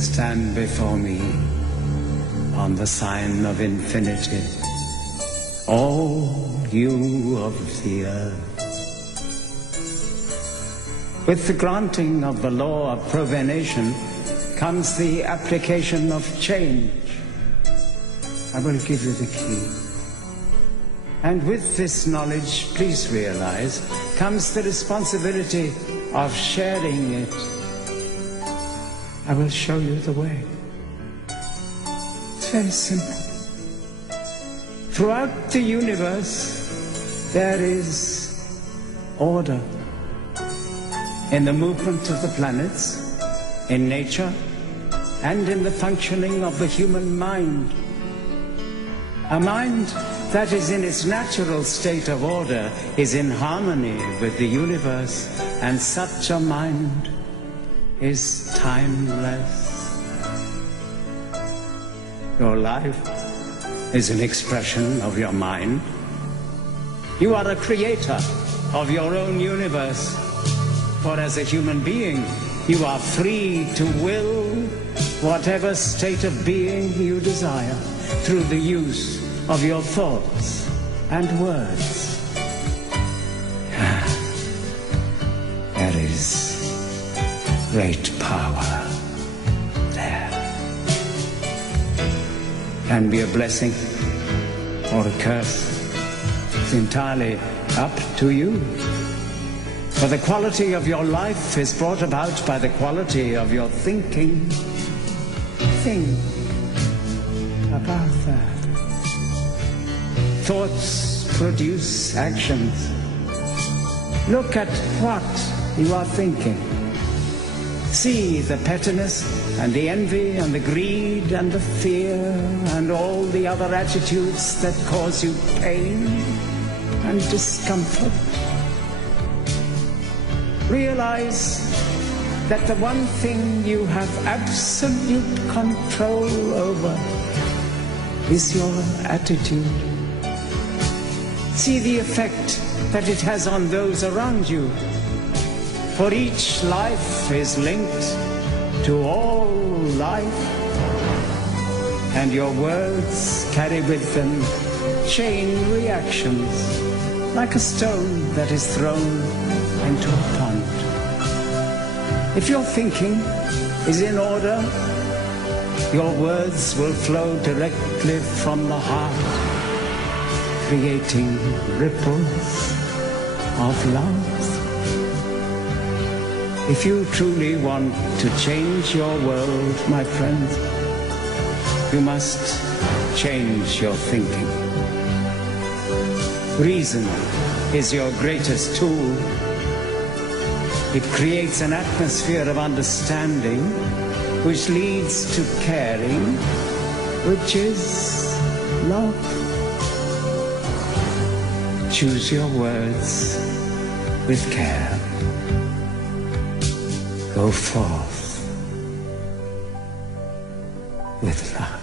stand before me on the sign of infinity, all you of the earth. With the granting of the law of provenation comes the application of change. I will give you the key. And with this knowledge, please realize, comes the responsibility of sharing it. I will show you the way. It's very simple. Throughout the universe, there is order in the movement of the planets, in nature, and in the functioning of the human mind. A mind that is in its natural state of order is in harmony with the universe, and such a mind is timeless. Your life is an expression of your mind. You are a creator of your own universe. For as a human being, you are free to will whatever state of being you desire through the use of your thoughts and words. There is great power there. Can be a blessing or a curse. It's entirely up to you. For the quality of your life is brought about by the quality of your thinking. Think about that. Thoughts produce actions. Look at what you are thinking. See the pettiness and the envy and the greed and the fear and all the other attitudes that cause you pain and discomfort. Realize that the one thing you have absolute control over is your attitude. See the effect that it has on those around you. For each life is linked to all life, and your words carry with them chain reactions, like a stone that is thrown into a pond. If your thinking is in order, your words will flow directly from the heart, creating ripples of love. If you truly want to change your world, my friends, you must change your thinking. Reason is your greatest tool. It creates an atmosphere of understanding which leads to caring, which is love. Choose your words with care. Go forth with love.